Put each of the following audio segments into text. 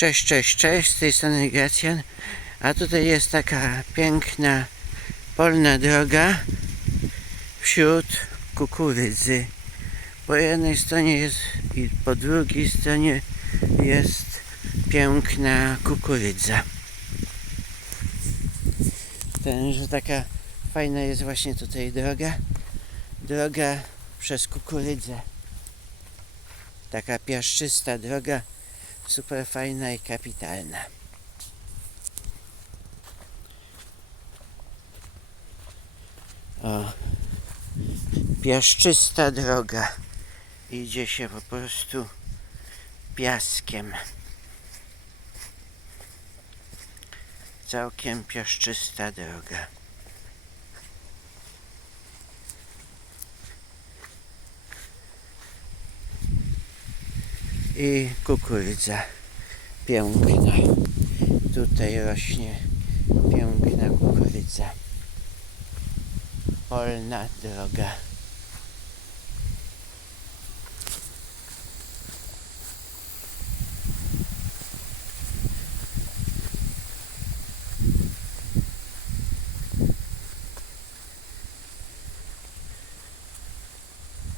Cześć, cześć, cześć, z tej strony Gracjan. A tutaj jest taka piękna polna droga wśród kukurydzy. Po jednej stronie jest i po drugiej stronie jest piękna kukurydza. Ten, taka fajna jest właśnie tutaj droga. Droga przez kukurydzę. Taka piaszczysta droga super fajna i kapitalna. O, piaszczysta droga. Idzie się po prostu piaskiem. Całkiem piaszczysta droga. I kukurydza piękna. Tutaj rośnie piękna kukurydza. Polna droga.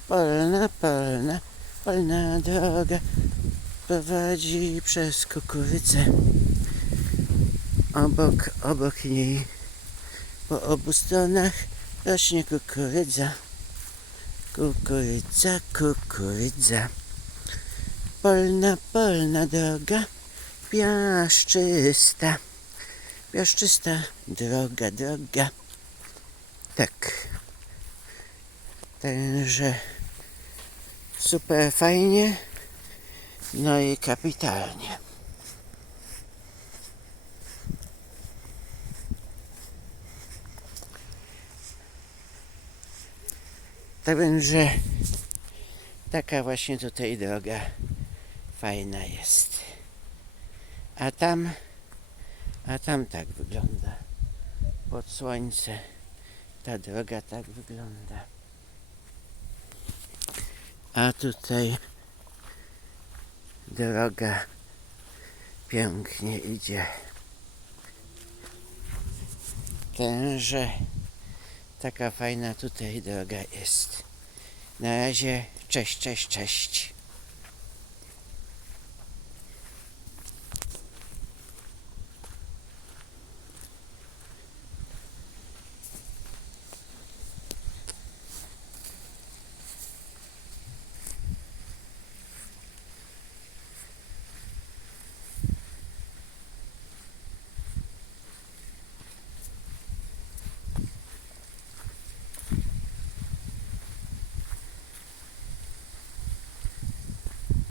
Polna, polna, polna droga prowadzi przez kukurydzę. Obok, obok niej, po obu stronach rośnie kukurydza. Kukurydza, kukurydza. Polna, polna droga, piaszczysta. Piaszczysta droga, droga. Tak. Także super fajnie. No i kapitalnie. Tak więc, że taka właśnie tutaj droga fajna jest. A tam, a tam tak wygląda. Pod słońce ta droga tak wygląda. A tutaj droga pięknie idzie. Tenże taka fajna tutaj droga jest. Na razie cześć, cześć, cześć.